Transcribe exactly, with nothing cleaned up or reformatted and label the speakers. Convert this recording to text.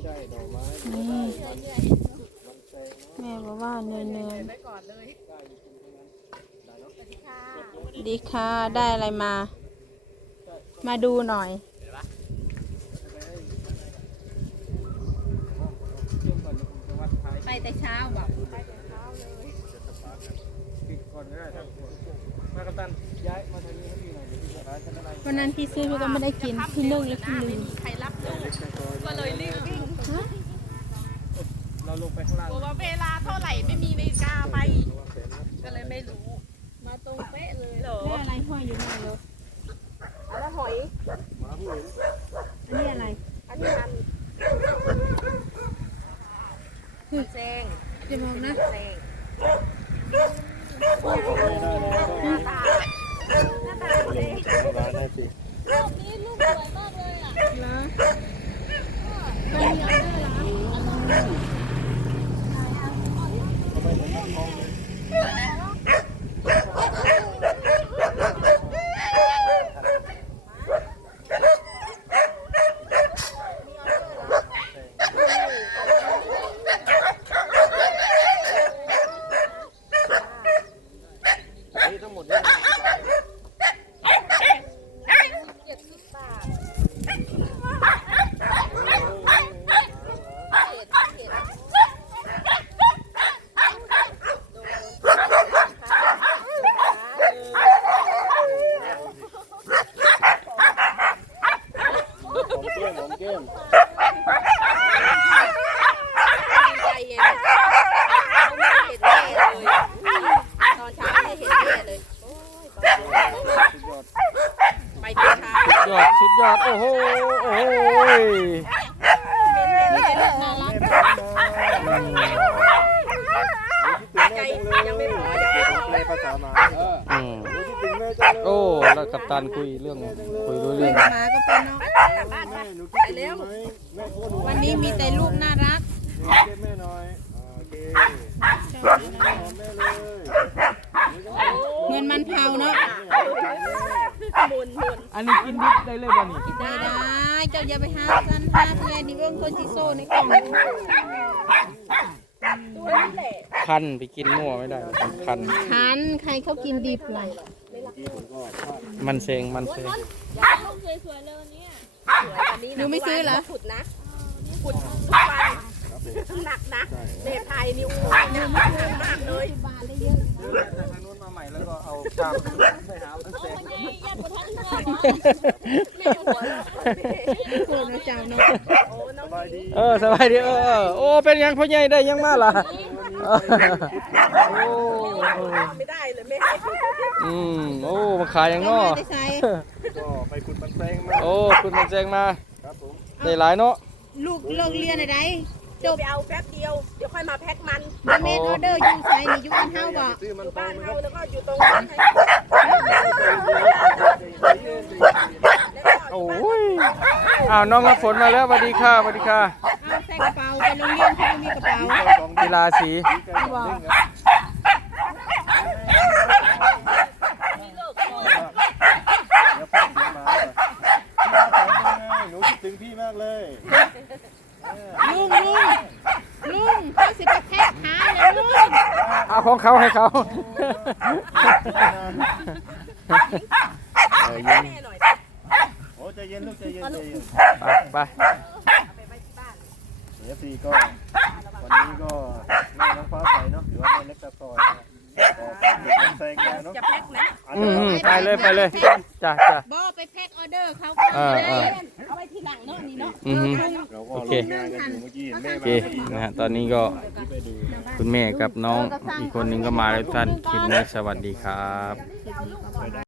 Speaker 1: นี่แม่บอกว่าเนินเนินดีค่ะได้อะไรมา มาดูหน่อยไปแต่เช้าบอกไปแต่เช้าเลยปิดก่อนก็ได้ครับมากัปตันย้ายมาทางนี้ให้พี่หน่อยเดี๋ยวพี่จะร้านชั้นอะไรวันนั้นพี่ซื้อพี่ก็ไม่ได้กินพี่นึ่งแล้วพี่ลืมใครรับลูกก็เลยรีบวิ่งเราลงไปข้างล่างบอกว่าเวลาเท่าไหร่ไม่มีนาฬิกาไปก็เลยไม่รู้มาตรงเป๊ะเลยเหรอแม่อะไรห้อยอยู่ไหนรถอะไรหอยอันนี้อะไรอันนี้อันคือแซงจะมองนะแซงหน้าตาหน้าตาแซงร้านได้สิรอบนี้ลูกสวยมากเลยอ่ะเหรอมันมีออเดอร์เหรอทำไมถึงต้องมองเลยสุดยอดโอ้โหโอ้โหยังไม่พอเลยภาษาหมาโอ้แล้วกัปตันคุยเรื่องคุยรู้เรื่องหมาก็เป็นเนาะกลับบ้านไปเร็ววันนี้มีแต่ลูกน่ารักแม่น้อยเงินมันเผาเนาะอันนี้กินดิบได้เลยบ่นี่ได้ได้เจ้าอย่าไปหาสันหาที่ไหนนี่เรื่องคนซีโซ่ในกล่องคันไปกินมั่วไม่ได้คันคันใครเขากินดิบเลยมันเซงมันเซงสวยๆเลยเนี่ยหนูไม่ซื้อเหรอขุดนะขุดทุกวันหนักนะเด็กไทยนี่อู้หนักมากเลยบาทเลยเยอะทางนู้นมาใหม่แล้วก็เอาชามไปหามันเซงยัดกระทั่งเลยหัวหัวเจ้าเนาะเออสบายดีเออโอ้เป็นยังพ่อใหญ่ได้ยังมาล่ะโอ้ไม่ได้เลยไม่อืมโอ้มาขายยังเนาะก็ไปคุณมันแซงมาโอ้คุณมันแซงมาครับผมได้หลายเนาะลูกเลิกเรียนอะไรจบไปเอาแป๊บเดียวเดี๋ยวค่อยมาแพ็คมันเมนออเดอร์อยู่ใส่นี่อยู่บ้านเฮาบ่อยู่บ้านเฮาแล้วก็อยู่ตรงโอ้ยอ้าวน้องน้ำฝนมาแล้วสวัสดีค่ะสวัสดีค่ะเอาใส่กระเป๋าไปโรงเรียนเขามีกระเป๋ากีฬาสีหนูคิดถึงพี่มากเลยลุงลุงลุงเขาสิไปแพ็คหาเลยลุงเอาของเขาให้เขาเออยิงโอ้ใจเย็นลูกใจเย็นใจเย็นไปไปเอฟซีก็วันนี้ก็แม่น้องฟ้าใสเนาะหรือว่าแม่เล็กตาซอยก็ไปแซงแล้วเนาะอืมไปเลยไปเลยจ้ะจ้ะบอไปแพ็คออเดอร์เขาก็ได้เอาไว้ทีหลังเนาะนี่เนาะโอเคโอเคนะฮะตอนนี้ก็คุณแม่กับน้องอีกคนนึงก็มาแล้วท่านคลิปนี้สวัสดีครับ